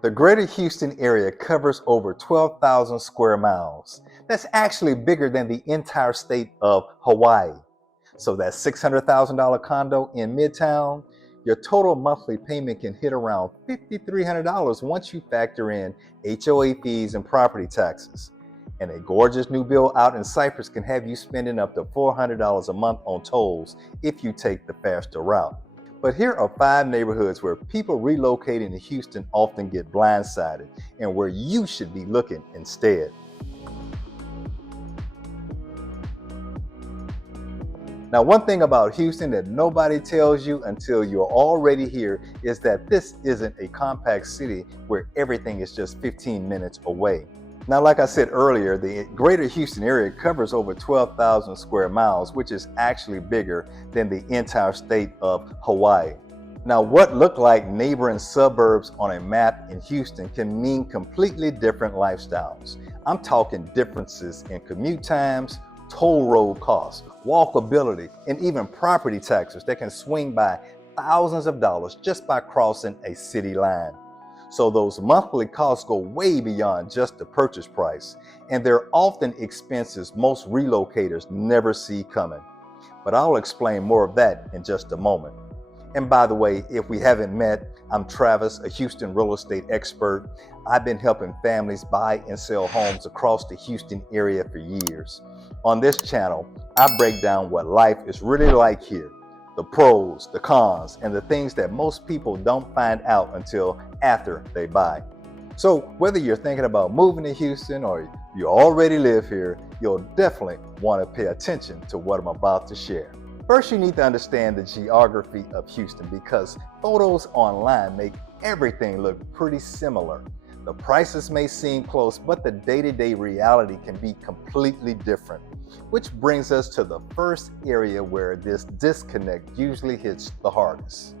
The greater Houston area covers over 12,000 square miles. That's actually bigger than the entire state of Hawaii. So that $600,000 condo in Midtown, your total monthly payment can hit around $5,300 once you factor in HOA fees and property taxes. And a gorgeous new build out in Cypress can have you spending up to $400 a month on tolls if you take the faster route. But here are 5 neighborhoods where people relocating to Houston often get blindsided and where you should be looking instead. Now, one thing about Houston that nobody tells you until you're already here is that this isn't a compact city where everything is just 15 minutes away. Now, like I said earlier, the greater Houston area covers over 12,000 square miles, which is actually bigger than the entire state of Hawaii. Now, what look like neighboring suburbs on a map in Houston can mean completely different lifestyles. I'm talking differences in commute times, toll road costs, walkability, and even property taxes that can swing by thousands of dollars just by crossing a city line. So those monthly costs go way beyond just the purchase price, and they're often expenses most relocators never see coming. But I'll explain more of that in just a moment. And by the way, if we haven't met, I'm Travis, a Houston real estate expert. I've been helping families buy and sell homes across the Houston area for years. On this channel, I break down what life is really like here, the pros, the cons, and the things that most people don't find out until after they buy. So whether you're thinking about moving to Houston or you already live here, you'll definitely want to pay attention to what I'm about to share. First, you need to understand the geography of Houston because photos online make everything look pretty similar. The prices may seem close, but the day-to-day reality can be completely different. Which brings us to the first area where this disconnect usually hits the hardest.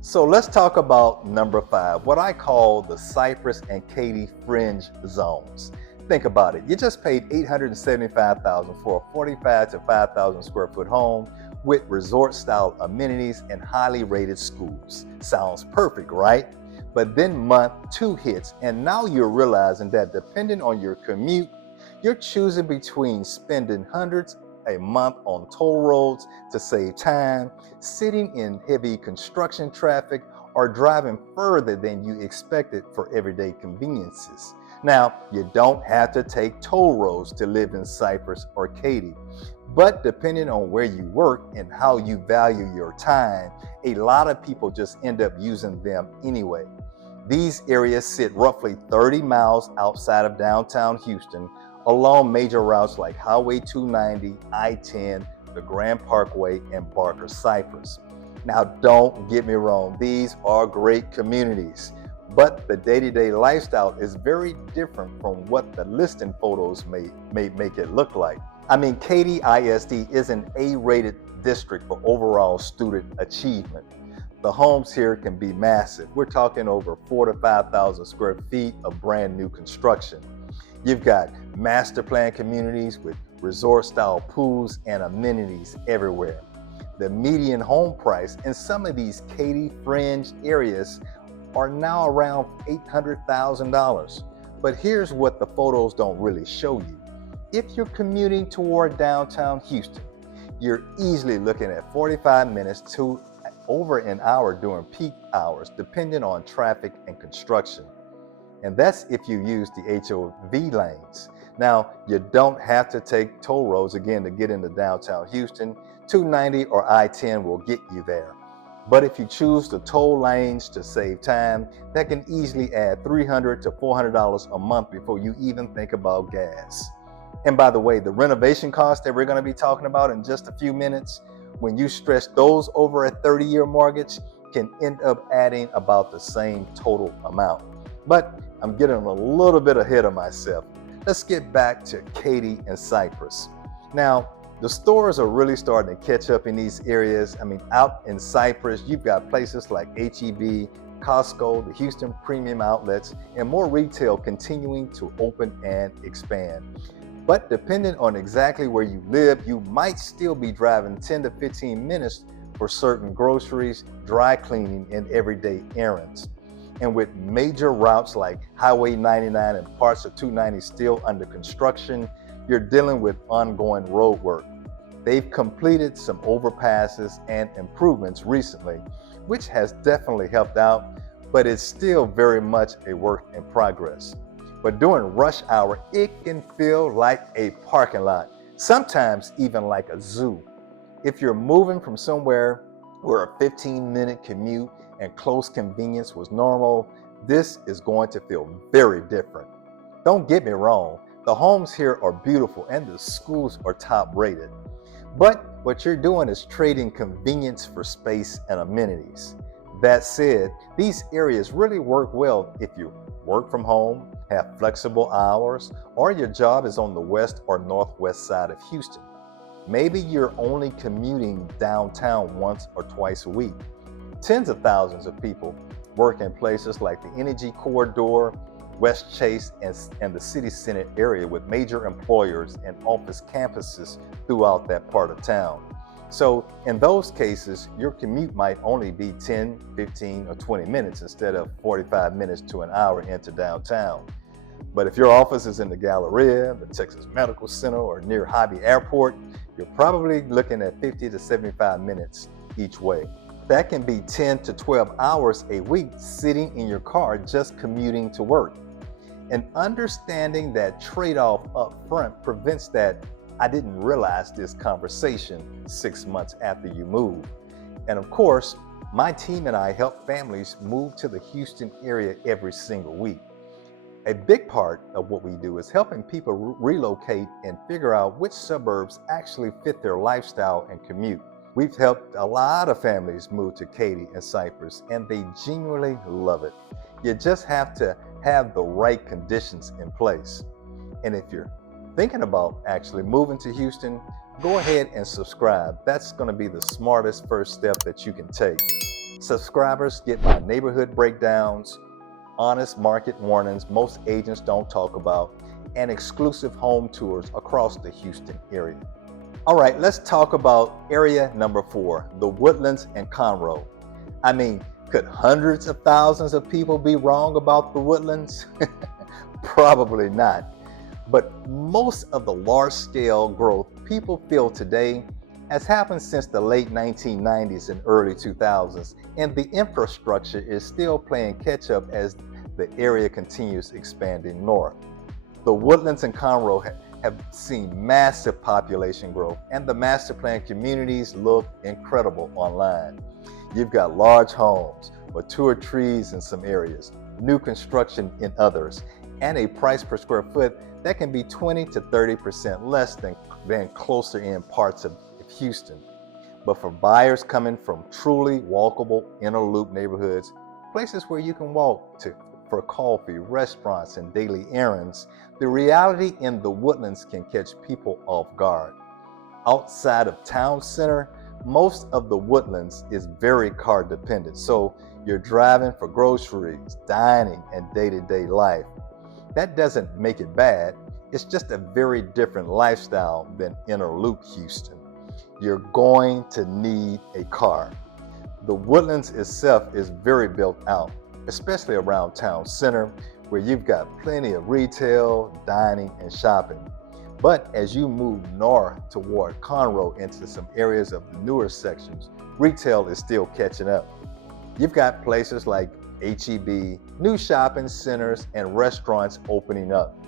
So let's talk about number 5, what I call the Cypress and Katy fringe zones. Think about it. You just paid $875,000 for a 45 to 5,000 square foot home with resort-style amenities and highly rated schools. Sounds perfect, right? But then month 2 hits, and now you're realizing that depending on your commute, you're choosing between spending hundreds a month on toll roads to save time, sitting in heavy construction traffic, or driving further than you expected for everyday conveniences. Now, you don't have to take toll roads to live in Cypress or Katy, but depending on where you work and how you value your time, a lot of people just end up using them anyway. These areas sit roughly 30 miles outside of downtown Houston, along major routes like Highway 290, I-10, the Grand Parkway, and Barker Cypress. Now, don't get me wrong, these are great communities, but the day-to-day lifestyle is very different from what the listing photos may make it look like. I mean, Katy ISD is an A-rated district for overall student achievement. The homes here can be massive. We're talking over 4,000 to 5,000 square feet of brand new construction. You've got master plan communities with resort-style pools and amenities everywhere. The median home price in some of these Katy fringe areas are now around $800,000. But here's what the photos don't really show you. If you're commuting toward downtown Houston, you're easily looking at 45 minutes to over an hour during peak hours, depending on traffic and construction. And that's if you use the HOV lanes. Now, you don't have to take toll roads again to get into downtown Houston. 290 or I-10 will get you there. But if you choose the toll lanes to save time, that can easily add $300 to $400 a month before you even think about gas. And by the way, the renovation costs that we're going to be talking about in just a few minutes, when you stretch those over a 30-year mortgage, can end up adding about the same total amount. But I'm getting a little bit ahead of myself. Let's get back to Katy and Cypress. Now, the stores are really starting to catch up in these areas. I mean, out in Cypress, you've got places like HEB, Costco, the Houston Premium Outlets, and more retail continuing to open and expand. But depending on exactly where you live, you might still be driving 10 to 15 minutes for certain groceries, dry cleaning, and everyday errands. And with major routes like Highway 99 and parts of 290 still under construction, you're dealing with ongoing road work. They've completed some overpasses and improvements recently, which has definitely helped out, but it's still very much a work in progress. But during rush hour, it can feel like a parking lot, sometimes even like a zoo. If you're moving from somewhere where a 15-minute commute and close convenience was normal, this is going to feel very different. Don't get me wrong, the homes here are beautiful and the schools are top rated. But what you're doing is trading convenience for space and amenities. That said, these areas really work well if you work from home, have flexible hours, or your job is on the west or northwest side of Houston. Maybe you're only commuting downtown once or twice a week. Tens of thousands of people work in places like the Energy Corridor, West Chase, and the city center area with major employers and office campuses throughout that part of town. So in those cases, your commute might only be 10, 15, or 20 minutes instead of 45 minutes to an hour into downtown. But if your office is in the Galleria, the Texas Medical Center, or near Hobby Airport, you're probably looking at 50 to 75 minutes each way. That can be 10 to 12 hours a week sitting in your car just commuting to work. And understanding that trade-off up front prevents that "I didn't realize this" conversation 6 months after you move. And of course, my team and I help families move to the Houston area every single week. A big part of what we do is helping people relocate and figure out which suburbs actually fit their lifestyle and commute. We've helped a lot of families move to Katy and Cypress, and they genuinely love it. You just have to have the right conditions in place. And if you're thinking about actually moving to Houston, go ahead and subscribe. That's going to be the smartest first step that you can take. Subscribers get my neighborhood breakdowns, honest market warnings most agents don't talk about, and exclusive home tours across the Houston area. All right, let's talk about area number 4, the Woodlands and Conroe. I mean, could hundreds of thousands of people be wrong about the Woodlands? Probably not. But most of the large-scale growth people feel today has happened since the late 1990s and early 2000s, and the infrastructure is still playing catch-up as the area continues expanding north. The Woodlands and Conroe have seen massive population growth, and the master plan communities look incredible online. You've got large homes, mature trees in some areas, new construction in others, and a price per square foot that can be 20 to 30% less than closer in parts of Houston. But for buyers coming from truly walkable inner loop neighborhoods, places where you can walk to for coffee, restaurants, and daily errands, the reality in the Woodlands can catch people off guard. Outside of town center, most of the Woodlands is very car dependent, so you're driving for groceries, dining, and day-to-day life. That doesn't make it bad, it's just a very different lifestyle than inner loop Houston. You're going to need a car. The Woodlands itself is very built out, especially around town center, where you've got plenty of retail, dining, and shopping. But as you move north toward Conroe into some areas of the newer sections, retail is still catching up. You've got places like H-E-B, new shopping centers, and restaurants opening up.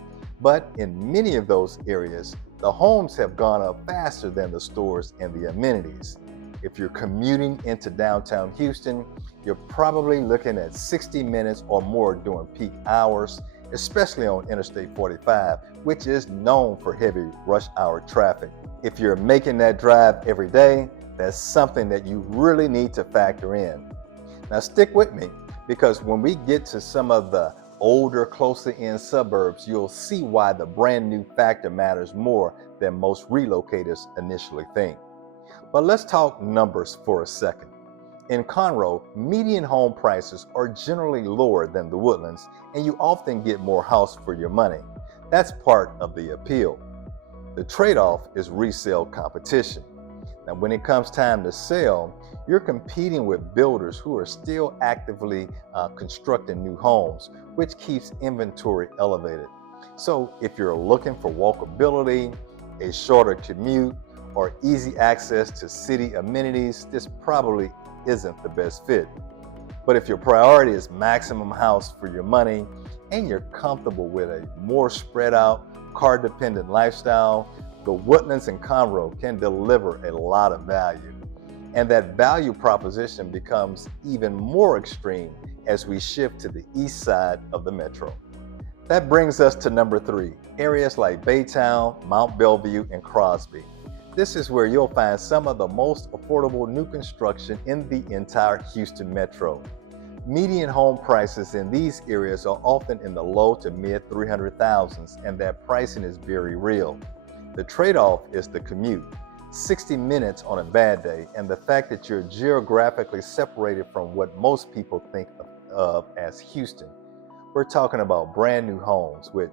But in many of those areas, the homes have gone up faster than the stores and the amenities. If you're commuting into downtown Houston, you're probably looking at 60 minutes or more during peak hours, especially on Interstate 45, which is known for heavy rush hour traffic. If you're making that drive every day, that's something that you really need to factor in. Now stick with me, because when we get to some of the older, closer in suburbs, you'll see why the brand new factor matters more than most relocators initially think. But let's talk numbers for a second. In Conroe, median home prices are generally lower than the Woodlands, and you often get more house for your money. That's part of the appeal. The trade-off is resale competition. And when it comes time to sell, you're competing with builders who are still actively constructing new homes, which keeps inventory elevated. So if you're looking for walkability, a shorter commute, or easy access to city amenities, this probably isn't the best fit. But if your priority is maximum house for your money and you're comfortable with a more spread out, car dependent lifestyle, the Woodlands and Conroe can deliver a lot of value. And that value proposition becomes even more extreme as we shift to the east side of the metro. That brings us to number 3, areas like Baytown, Mont, Belvieu, and Crosby. This is where you'll find some of the most affordable new construction in the entire Houston metro. Median home prices in these areas are often in the low to mid 300,000s, and that pricing is very real. The trade-off is the commute, 60 minutes on a bad day, and the fact that you're geographically separated from what most people think of as Houston. We're talking about brand new homes with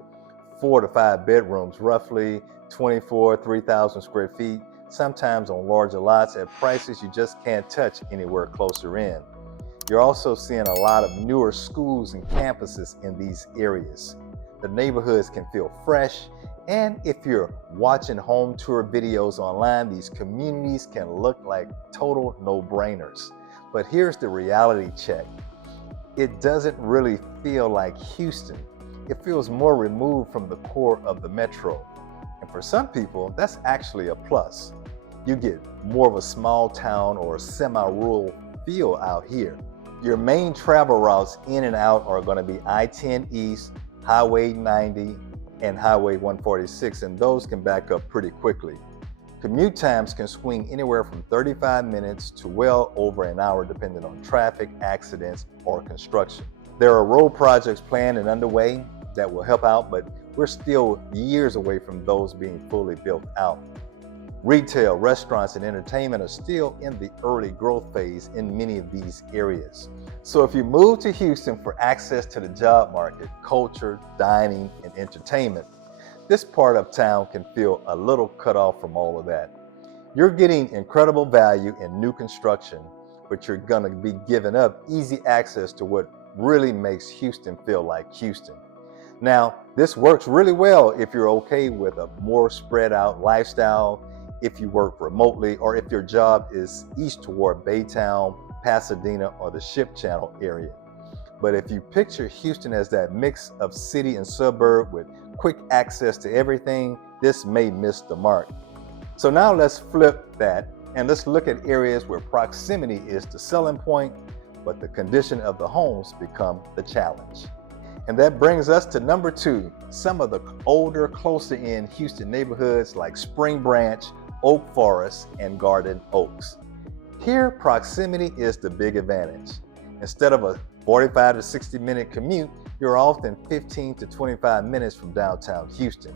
4 to 5 bedrooms, roughly 3,000 square feet, sometimes on larger lots at prices you just can't touch anywhere closer in. You're also seeing a lot of newer schools and campuses in these areas. The neighborhoods can feel fresh, and if you're watching home tour videos online, these communities can look like total no-brainers. But here's the reality check. It doesn't really feel like Houston. It feels more removed from the core of the metro. And for some people, that's actually a plus. You get more of a small town or semi-rural feel out here. Your main travel routes in and out are going to be I-10 East, Highway 90, and Highway 146, and those can back up pretty quickly. Commute times can swing anywhere from 35 minutes to well over an hour depending on traffic, accidents, or construction. There are road projects planned and underway that will help out, but we're still years away from those being fully built out. Retail, restaurants, and entertainment are still in the early growth phase in many of these areas. So if you move to Houston for access to the job market, culture, dining, and entertainment, this part of town can feel a little cut off from all of that. You're getting incredible value in new construction, but you're going to be giving up easy access to what really makes Houston feel like Houston. Now, this works really well if you're okay with a more spread out lifestyle, if you work remotely, or if your job is east toward Baytown, Pasadena, or the Ship Channel area. But if you picture Houston as that mix of city and suburb with quick access to everything, this may miss the mark. So now let's flip that and let's look at areas where proximity is the selling point, but the condition of the homes become the challenge. And that brings us to number 2, some of the older, closer in Houston neighborhoods like Spring Branch, Oak Forest, and Garden Oaks. Here, proximity is the big advantage. Instead of a 45 to 60 minute commute, you're often 15 to 25 minutes from downtown Houston.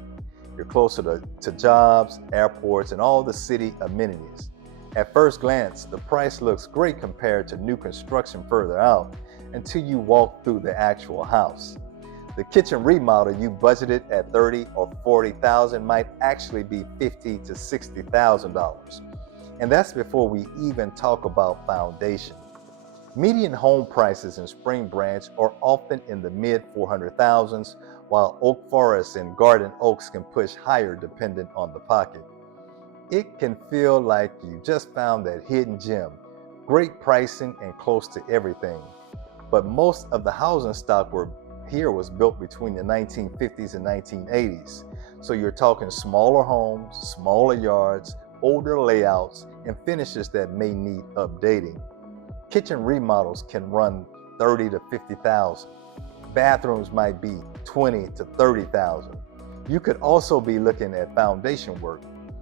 You're closer to jobs, airports, and all the city amenities. At first glance, the price looks great compared to new construction further out until you walk through the actual house. The kitchen remodel you budgeted at $30,000 or $40,000 might actually be $50,000 to $60,000. And that's before we even talk about foundation. Median home prices in Spring Branch are often in the mid 400,000s, while Oak Forest and Garden Oaks can push higher depending on the pocket. It can feel like you just found that hidden gem, great pricing and close to everything. But most of the housing stock here was built between the 1950s and 1980s. So you're talking smaller homes, smaller yards, older layouts, and finishes that may need updating. Kitchen remodels can run $30,000 to $50,000. Bathrooms might be $20,000 to $30,000. You could also be looking at foundation work.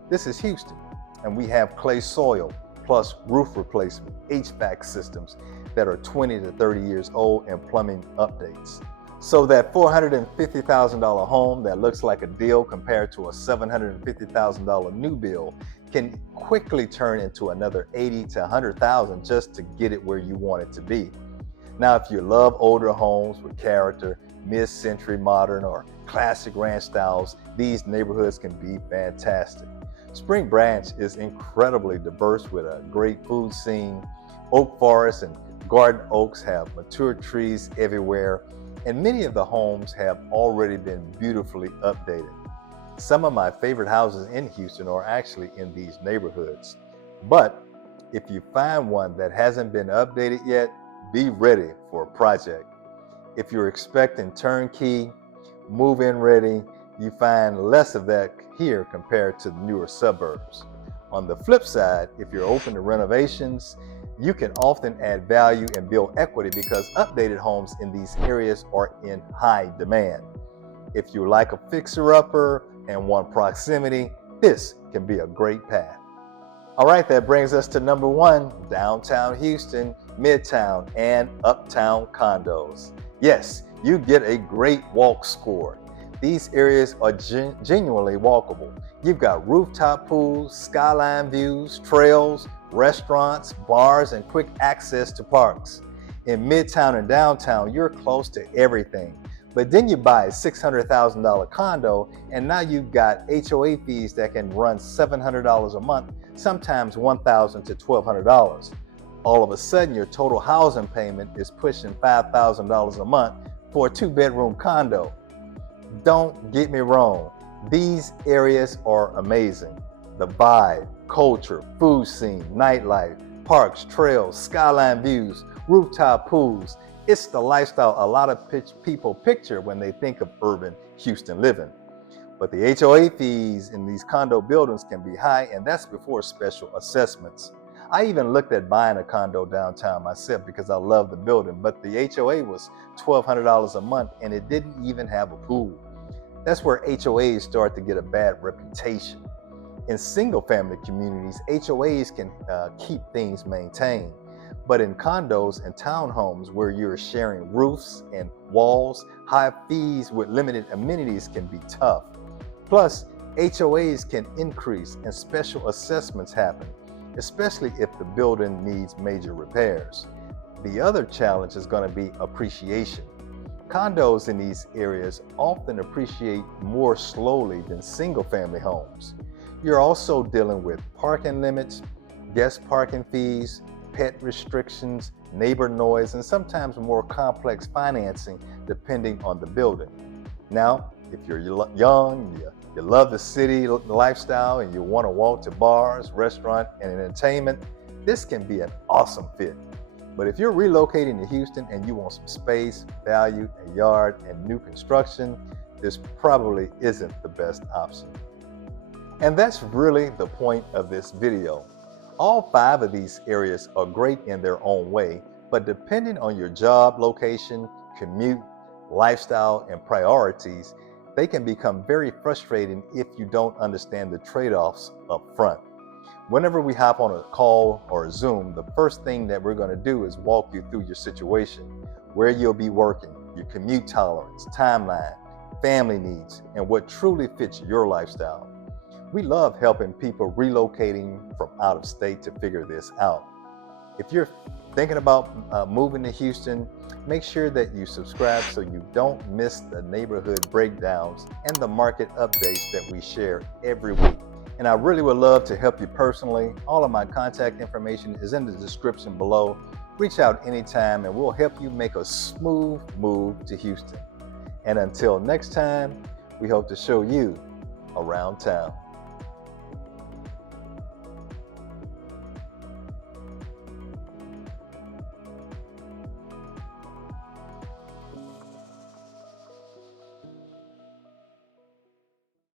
This is Houston, and we have clay soil plus roof replacement, HVAC systems that are 20 to 30 years old, and plumbing updates. So that $450,000 home that looks like a deal compared to a $750,000 new build can quickly turn into another $80,000 to $100,000 just to get it where you want it to be. Now, if you love older homes with character, mid-century modern or classic ranch styles, these neighborhoods can be fantastic. Spring Branch is incredibly diverse with a great food scene. Oak forests and garden oaks have mature trees everywhere, and many of the homes have already been beautifully updated. Some of my favorite houses in Houston are actually in these neighborhoods. But if you find one that hasn't been updated yet, be ready for a project. If you're expecting turnkey, move-in ready, you find less of that here compared to the newer suburbs. On the flip side, if you're open to renovations, you can often add value and build equity because updated homes in these areas are in high demand. If you like a fixer-upper and want proximity, this can be a great path. All right, that brings us to number 1, downtown Houston, Midtown, and Uptown condos. Yes, you get a great walk score. These areas are genuinely walkable. You've got rooftop pools, skyline views, trails, restaurants, bars, and quick access to parks. In Midtown and downtown, you're close to everything. But then you buy a $600,000 condo, and now you've got HOA fees that can run $700 a month, sometimes $1,000 to $1,200. All of a sudden, your total housing payment is pushing $5,000 a month for a 2-bedroom condo. Don't get me wrong, these areas are amazing. The vibe, culture, food scene, nightlife, parks, trails, skyline views, rooftop pools. It's the lifestyle a lot of people picture when they think of urban Houston living. But the HOA fees in these condo buildings can be high, and that's before special assessments. I even looked at buying a condo downtown myself because I love the building, but the HOA was $1,200 a month and it didn't even have a pool. That's where HOAs start to get a bad reputation. In single-family communities, HOAs can keep things maintained. But in condos and townhomes where you're sharing roofs and walls, high fees with limited amenities can be tough. Plus, HOAs can increase and special assessments happen, especially if the building needs major repairs. The other challenge is going to be appreciation. Condos in these areas often appreciate more slowly than single-family homes. You're also dealing with parking limits, guest parking fees, pet restrictions, neighbor noise, and sometimes more complex financing depending on the building. Now, if you're young, you love the city lifestyle, and you want to walk to bars, restaurants, and entertainment, this can be an awesome fit. But if you're relocating to Houston and you want some space, value, a yard, and new construction, this probably isn't the best option. And that's really the point of this video. All 5 of these areas are great in their own way, but depending on your job location, commute, lifestyle, and priorities, they can become very frustrating if you don't understand the trade-offs up front. Whenever we hop on a call or a Zoom, the first thing that we're going to do is walk you through your situation, where you'll be working, your commute tolerance, timeline, family needs, and what truly fits your lifestyle. We love helping people relocating from out of state to figure this out. If you're thinking about moving to Houston, make sure that you subscribe so you don't miss the neighborhood breakdowns and the market updates that we share every week. And I really would love to help you personally. All of my contact information is in the description below. Reach out anytime and we'll help you make a smooth move to Houston. And until next time, we hope to show you around town.